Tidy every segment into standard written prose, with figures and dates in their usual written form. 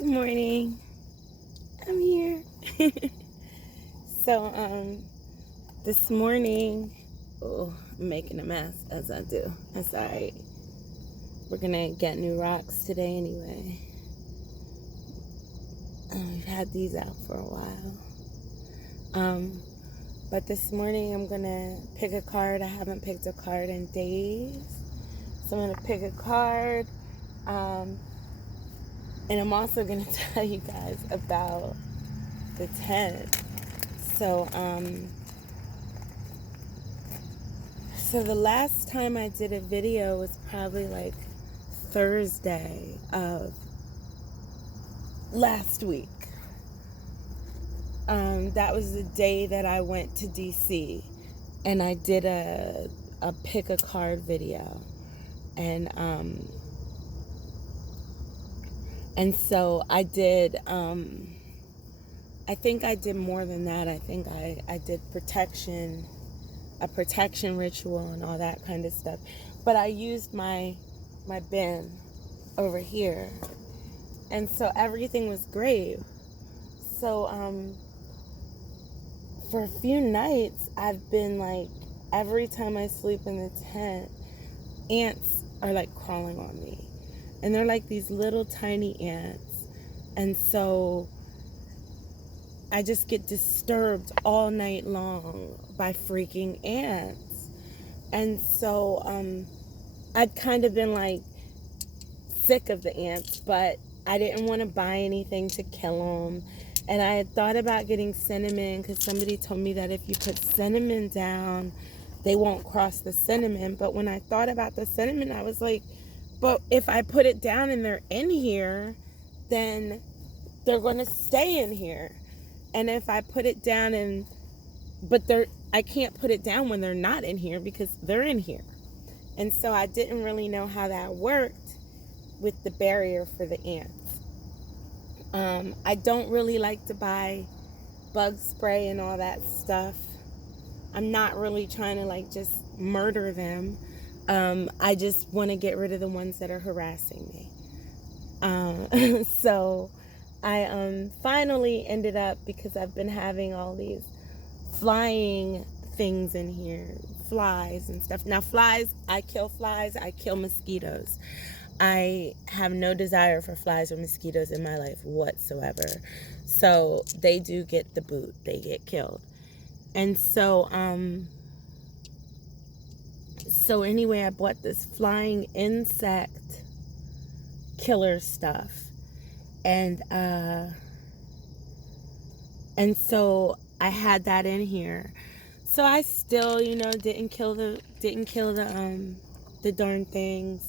Good morning. I'm here. This morning, I'm making a mess as I do. That's alright. We're gonna get new rocks today anyway. We've had these out for a while. But this morning I'm gonna pick a card. I haven't picked a card in days. So I'm gonna pick a card. And I'm also going to tell you guys about the tent. So the last time I did a video was probably like Thursday of last week. That was the day that I went to DC and I did a pick a card video. And so I did, I think I did more than that. I think I did a protection ritual and all that kind of stuff. But I used my bin over here. And so everything was great. So for a few nights, I've been like, every time I sleep in the tent, ants are like crawling on me. And they're like these little tiny ants. And so I just get disturbed all night long by freaking ants. And so I'd kind of been like sick of the ants, but I didn't want to buy anything to kill them. And I had thought about getting cinnamon because somebody told me that if you put cinnamon down, they won't cross the cinnamon. But when I thought about the cinnamon, I was like, but if I put it down and they're in here, then they're going to stay in here. And if I put it down I can't put it down when they're not in here because they're in here. And so I didn't really know how that worked with the barrier for the ants. I don't really like to buy bug spray and all that stuff. I'm not really trying to like just murder them. I just want to get rid of the ones that are harassing me. So I finally ended up, because I've been having all these flying things in here, flies and stuff. Now flies, I kill mosquitoes. I have no desire for flies or mosquitoes in my life whatsoever. So they do get the boot, they get killed. And so anyway, I bought this flying insect killer stuff. And so I had that in here. So I still, didn't kill the darn things.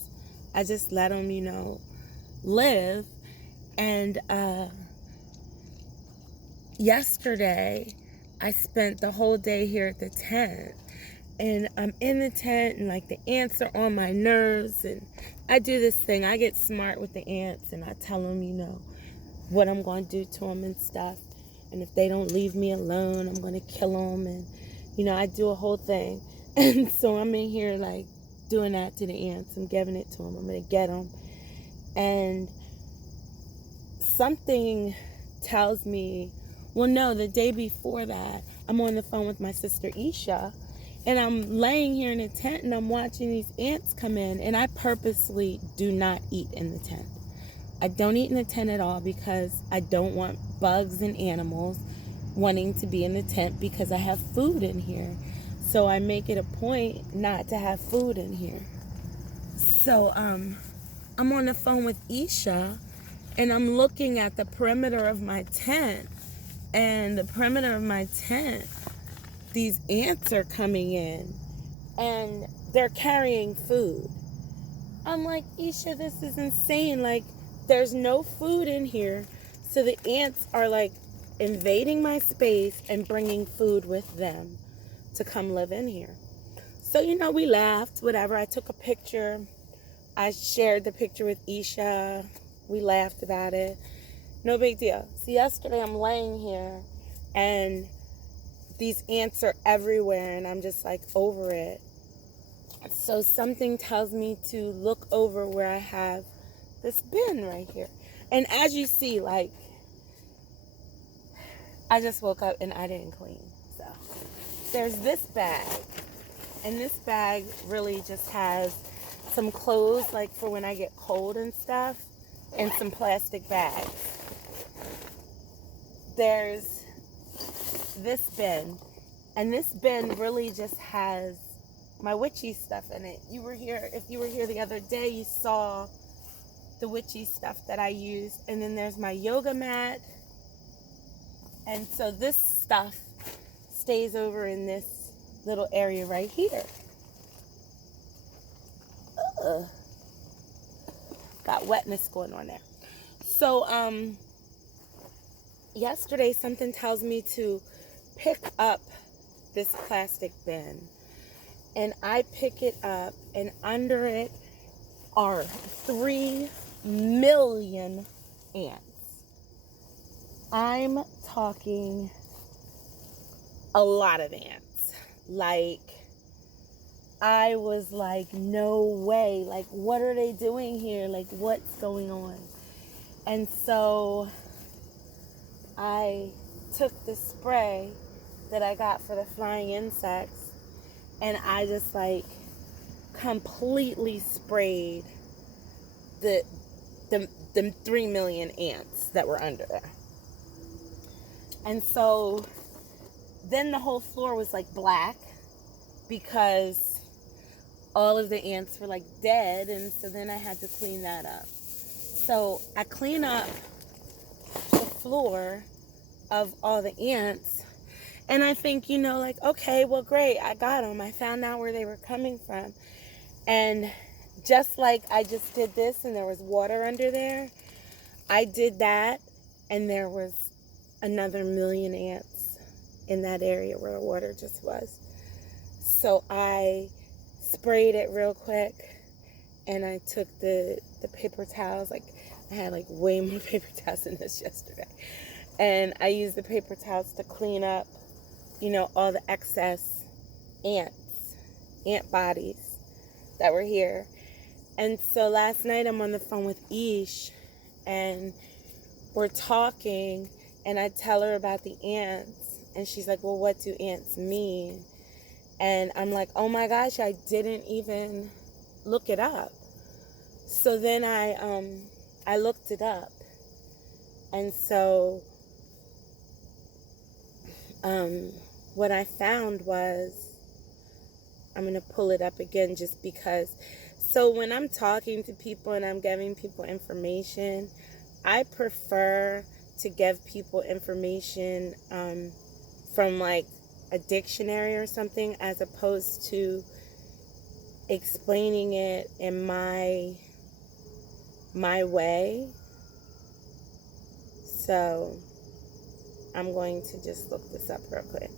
I just let them, live. And yesterday I spent the whole day here at the tent. And I'm in the tent and like the ants are on my nerves, and I do this thing. I get smart with the ants and I tell them, what I'm going to do to them and stuff. And if they don't leave me alone, I'm going to kill them. And, I do a whole thing. And so I'm in here like doing that to the ants. I'm giving it to them. I'm going to get them. And something tells me, well, no, the day before that, I'm on the phone with my sister Isha. And I'm laying here in a tent and I'm watching these ants come in. And I purposely do not eat in the tent. I don't eat in the tent at all because I don't want bugs and animals wanting to be in the tent because I have food in here. So I make it a point not to have food in here. So I'm on the phone with Isha and I'm looking at the perimeter of my tent. And the perimeter of my tent, these ants are coming in and they're carrying food. I'm like, Isha, this is insane. Like, there's no food in here. So the ants are like invading my space and bringing food with them to come live in here. So, we laughed, whatever. I took a picture. I shared the picture with Isha. We laughed about it. No big deal. So yesterday I'm laying here and these ants are everywhere and I'm just like over it. So something tells me to look over where I have this bin right here. And as you see, like, I just woke up and I didn't clean. So there's this bag. And this bag really just has some clothes, like for when I get cold and stuff, and some plastic bags. There's this bin. And this bin really just has my witchy stuff in it. You were here, if you were here the other day, you saw the witchy stuff that I used. And then there's my yoga mat. And so this stuff stays over in this little area right here. Got wetness going on there. So, yesterday something tells me to pick up this plastic bin. And I pick it up, and under it are 3 million ants. I'm talking a lot of ants. Like, I was like, no way. Like, what are they doing here? Like, what's going on? And so I took the spray that I got for the flying insects, and I just like completely sprayed the 3 million ants that were under there. And so then the whole floor was like black because all of the ants were like dead. And so then I had to clean that up. So I clean up the floor of all the ants. And I think, you know, like, okay, well, great. I got them. I found out where they were coming from. And just like I just did this and there was water under there, I did that and there was another million ants in that area where the water just was. So I sprayed it real quick, and I took the paper towels. Like, I had like way more paper towels than this yesterday. And I used the paper towels to clean up, you know, all the excess ant bodies that were here. And so last night I'm on the phone with Ish, and we're talking, and I tell her about the ants, and she's like, well, what do ants mean? And I'm like, oh my gosh, I didn't even look it up. So then I looked it up. And so what I found was, I'm going to pull it up again just because. So when I'm talking to people and I'm giving people information, I prefer to give people information from like a dictionary or something, as opposed to explaining it in my way. So I'm going to just look this up real quick.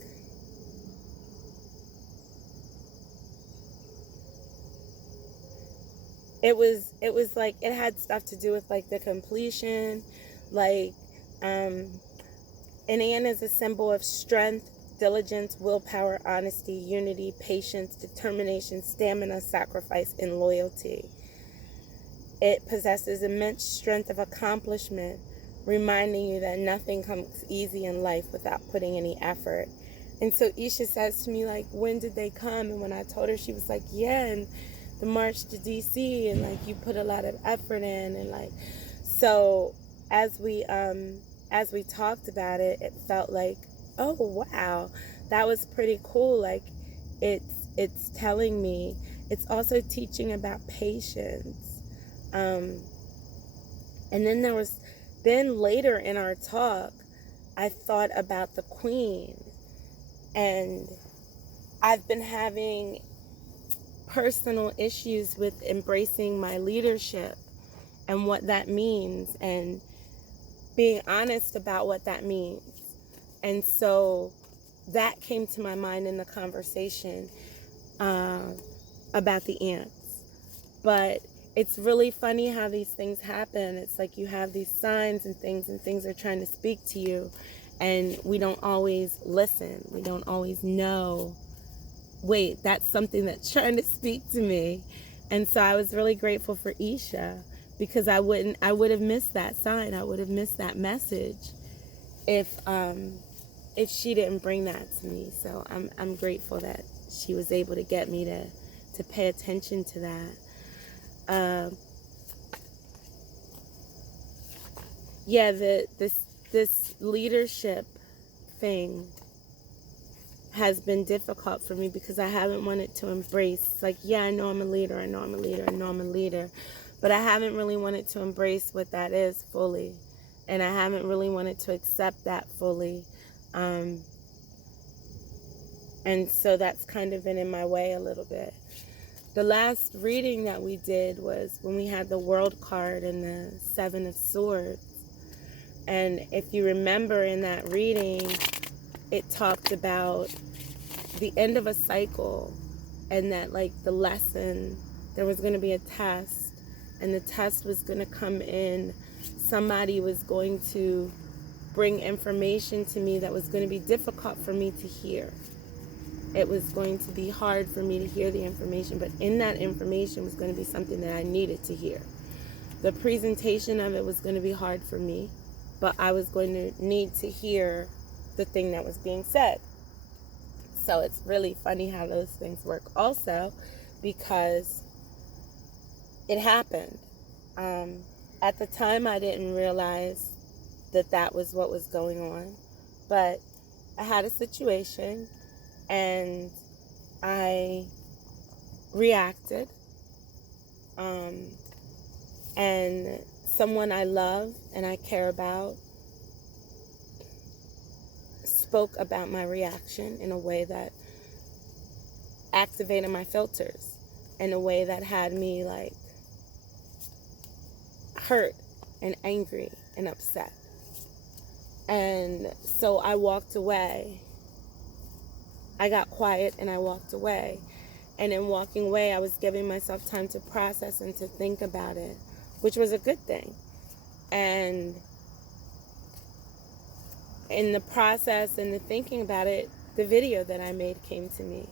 It was like, it had stuff to do with like the completion, like an ant is a symbol of strength, diligence, willpower, honesty, unity, patience, determination, stamina, sacrifice, and loyalty. It possesses immense strength of accomplishment, reminding you that nothing comes easy in life without putting any effort. And so Isha says to me, like, when did they come? And when I told her, she was like, yeah, and the march to DC, and like you put a lot of effort in, and like, so as we talked about it, it felt like, oh wow, that was pretty cool. Like, it's telling me, it's also teaching about patience. And then later in our talk, I thought about the Queen, and I've been having personal issues with embracing my leadership and what that means, and being honest about what that means. And so that came to my mind in the conversation about the ants. But it's really funny how these things happen. It's like you have these signs and things are trying to speak to you, and we don't always listen. We don't always know, wait, that's something that's trying to speak to me. And so I was really grateful for Isha, because I would have missed that sign. I would have missed that message if she didn't bring that to me. So I'm grateful that she was able to get me to pay attention to that. Yeah, this leadership thing has been difficult for me because I haven't wanted to embrace, like, yeah, I know I'm a leader, I know I'm a leader, I know I'm a leader, but I haven't really wanted to embrace what that is fully, and I haven't really wanted to accept that fully, and so that's kind of been in my way a little bit. The last reading that we did was when we had the World card and the Seven of Swords, and if you remember in that reading, it talked about the end of a cycle, and that, like, the lesson, there was going to be a test, and the test was going to come in. Somebody was going to bring information to me that was going to be difficult for me to hear. It was going to be hard for me to hear the information, but in that information was going to be something that I needed to hear. The presentation of it was going to be hard for me, but I was going to need to hear the thing that was being said. So it's really funny how those things work also, because it happened. At the time, I didn't realize that that was what was going on, but I had a situation and I reacted, and someone I love and I care about spoke about my reaction in a way that activated my filters, in a way that had me, like, hurt and angry and upset. And so I walked away. I got quiet and I walked away. And in walking away, I was giving myself time to process and to think about it, which was a good thing. And in the process and the thinking about it, the video that I made came to me.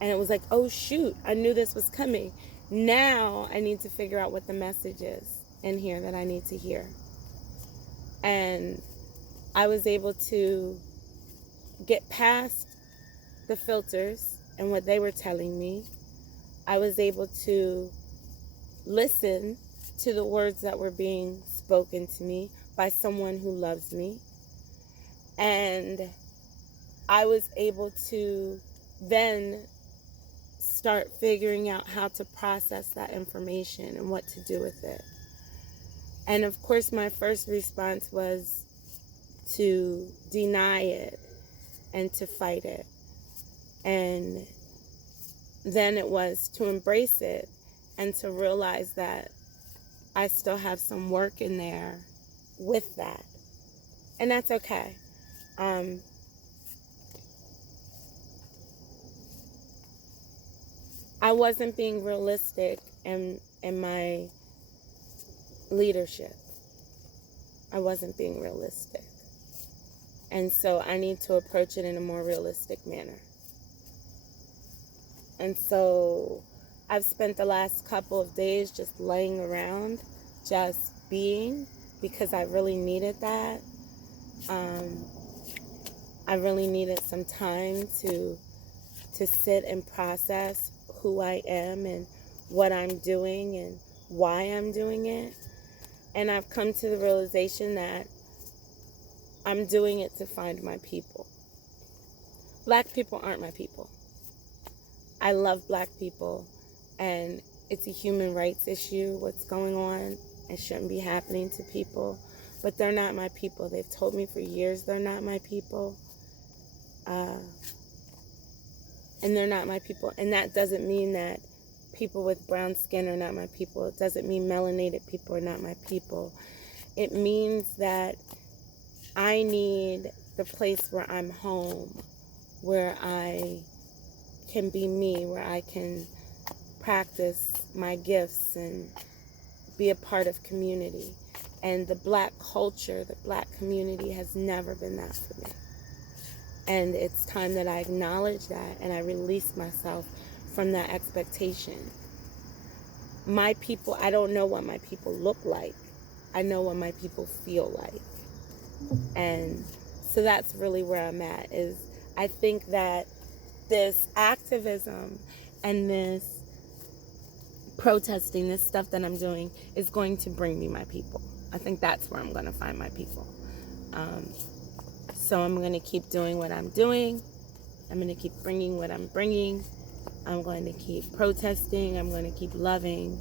And it was like, oh shoot, I knew this was coming. Now I need to figure out what the message is in here that I need to hear. And I was able to get past the filters and what they were telling me. I was able to listen to the words that were being spoken to me by someone who loves me. And I was able to then start figuring out how to process that information and what to do with it. And of course, my first response was to deny it and to fight it. And then it was to embrace it and to realize that I still have some work in there with that. And that's okay. I wasn't being realistic in my leadership. I wasn't being realistic. And so I need to approach it in a more realistic manner. And so I've spent the last couple of days just laying around, just being, because I really needed that. I really needed some time to sit and process who I am and what I'm doing and why I'm doing it. And I've come to the realization that I'm doing it to find my people. Black people aren't my people. I love black people, and it's a human rights issue. What's going on, it shouldn't be happening to people, but they're not my people. They've told me for years they're not my people, and they're not my people. And that doesn't mean that people with brown skin are not my people. It doesn't mean melanated people are not my people. It means that I need the place where I'm home, where I can be me, where I can practice my gifts and be a part of community. And the black culture, the black community has never been that for me. And it's time that I acknowledge that and I release myself from that expectation. my people, I don't know what my people look like. I know what my people feel like. And so that's really where I'm at, is I think that this activism and this protesting, this stuff that I'm doing, is going to bring me my people. I think that's where I'm going to find my people. So I'm going to keep doing what I'm doing. I'm going to keep bringing what I'm bringing. I'm going to keep protesting. I'm going to keep loving.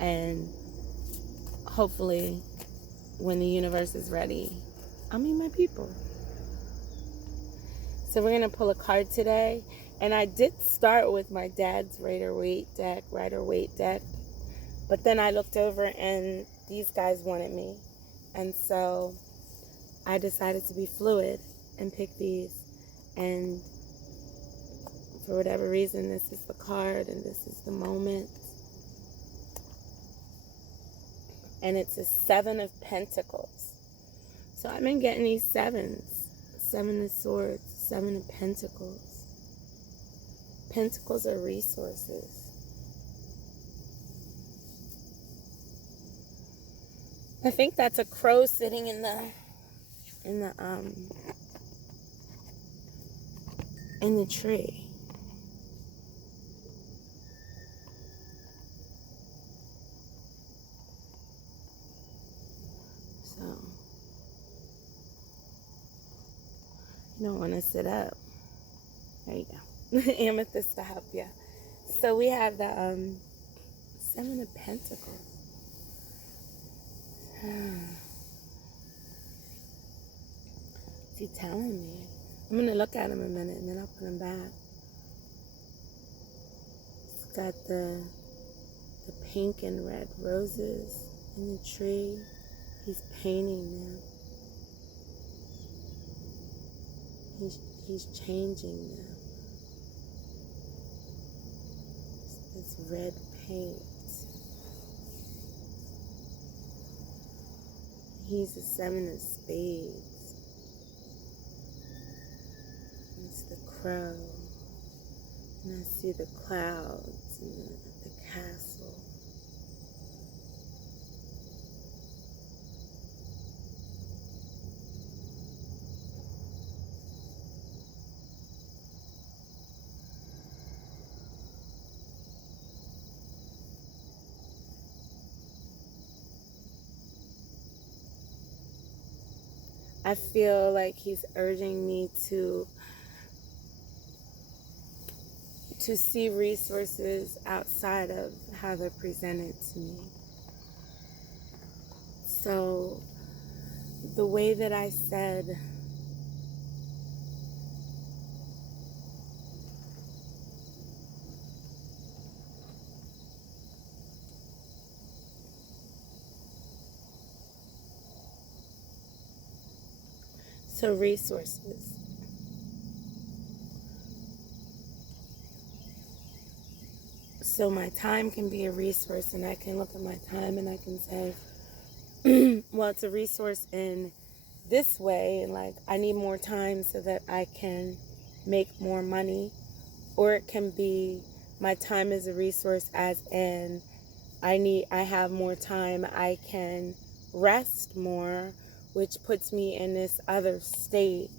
And hopefully, when the universe is ready, I'll meet my people. So we're going to pull a card today. And I did start with my dad's Rider-Waite deck. But then I looked over and these guys wanted me. And so I decided to be fluid and pick these. And for whatever reason, this is the card and this is the moment. And it's a 7 of Pentacles. So I've been getting these 7s. 7 of Swords, 7 of Pentacles. Pentacles are resources. I think that's a crow sitting in the tree. So you don't want to sit up. There you go. Amethyst to help you. So we have the 7 of Pentacles. What's he telling me? I'm going to look at him a minute and then I'll put him back. It's got the pink and red roses in the tree. He's painting them. He's changing them. It's red paint. He's the 7 of Spades. It's the crow. And I see the clouds and the castle. I feel like he's urging me to see resources outside of how they're presented to me. So the way that I said resources. So my time can be a resource, and I can look at my time and I can say, well, it's a resource in this way, and like I need more time so that I can make more money. Or it can be my time is a resource as in I have more time, I can rest more, which puts me in this other state.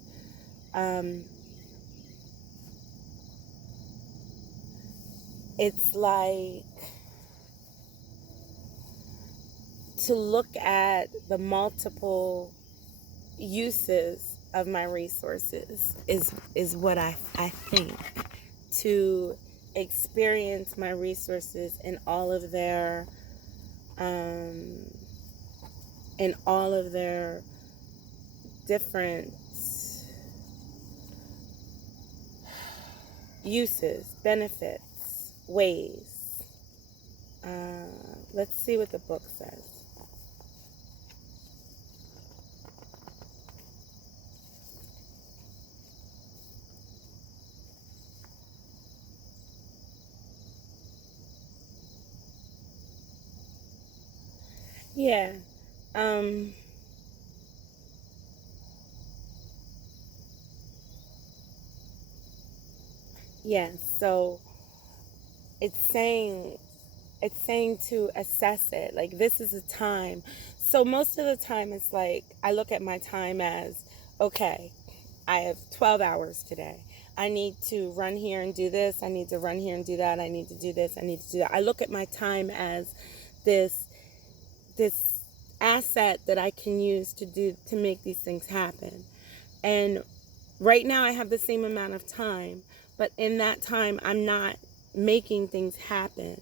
It's like to look at the multiple uses of my resources is what I think. To experience my resources in all of their different uses, benefits, ways. Let's see what the book says. Yeah. Yeah, so it's saying it's saying to assess it. Like, this is a time. So most of the time it's like, I look at my time as, okay, I have 12 hours today. I need to run here and do this. I need to run here and do that. I need to do this. I need to do that. I look at my time as this asset that I can use to make these things happen. And right now I have the same amount of time, but in that time I'm not making things happen.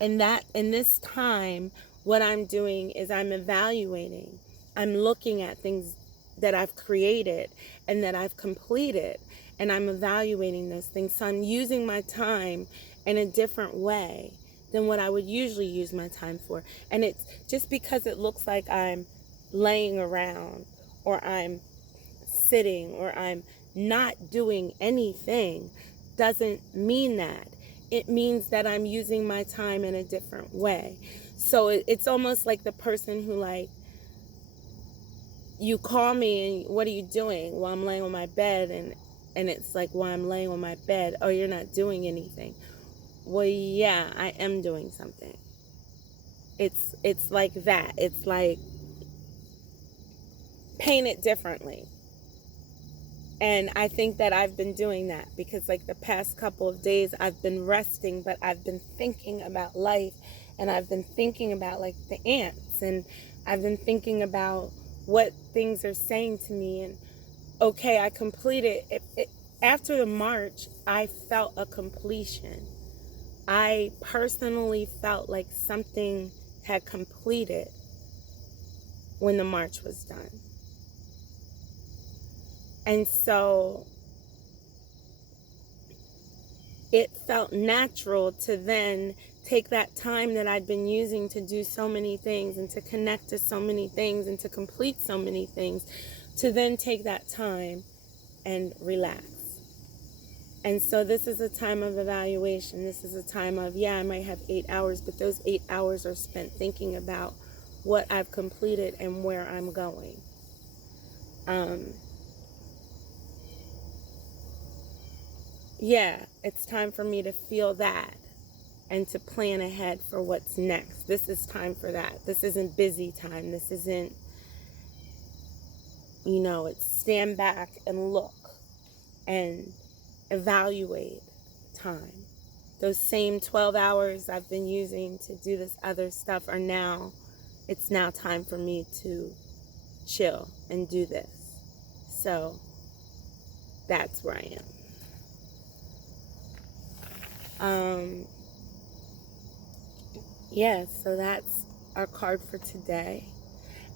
And that in this time, what I'm doing is I'm evaluating. I'm looking at things that I've created and that I've completed, and I'm evaluating those things. So I'm using my time in a different way than what I would usually use my time for. And it's just because it looks like I'm laying around, or I'm sitting, or I'm not doing anything, doesn't mean that. It means that I'm using my time in a different way. So it's almost like the person who, like, you call me and what are you doing? Well, I'm laying on my bed, and it's like, while I'm laying on my bed, oh, you're not doing anything. Well, yeah, I am doing something. It's like that. It's like, paint it differently. And I think that I've been doing that because, like, the past couple of days I've been resting, but I've been thinking about life, and I've been thinking about, like, the ants, and I've been thinking about what things are saying to me. And okay, I completed it. After the march, I felt a completion. I personally felt like something had completed when the march was done. And so it felt natural to then take that time that I'd been using to do so many things and to connect to so many things and to complete so many things, to then take that time and relax. And so this is a time of evaluation. This is a time of, yeah, I might have 8 hours, but those 8 hours are spent thinking about what I've completed and where I'm going. Yeah, it's time for me to feel that and to plan ahead for what's next. This is time for that. This isn't busy time. This isn't, it's stand back and look and evaluate time. Those same 12 hours I've been using to do this other stuff it's now time for me to chill and do this. So that's where I am. Yeah, so that's our card for today.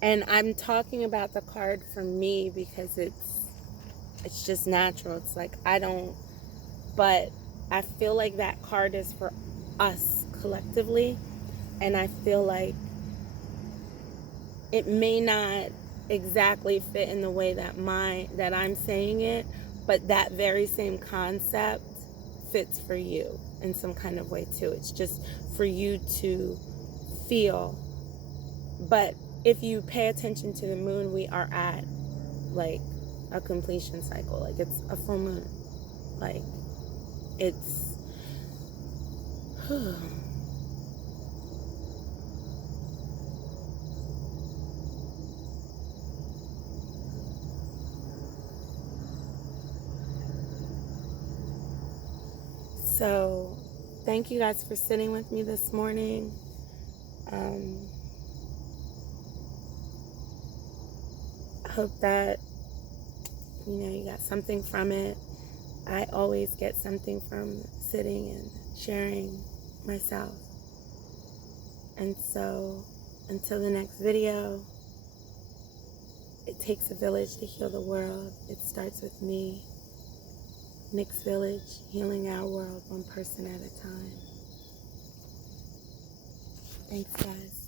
And I'm talking about the card for me because it's just natural. It's like, but I feel like that card is for us collectively. And I feel like it may not exactly fit in the way that I'm saying it, but that very same concept fits for you in some kind of way too. It's just for you to feel. But if you pay attention to the moon, we are at, like, a completion cycle. Like, it's a full moon. Like, it's so thank you guys for sitting with me this morning. I hope that you got something from it. I always get something from sitting and sharing myself. And so until the next video, it takes a village to heal the world. It starts with me. Nick's Village, healing our world one person at a time. Thanks, guys.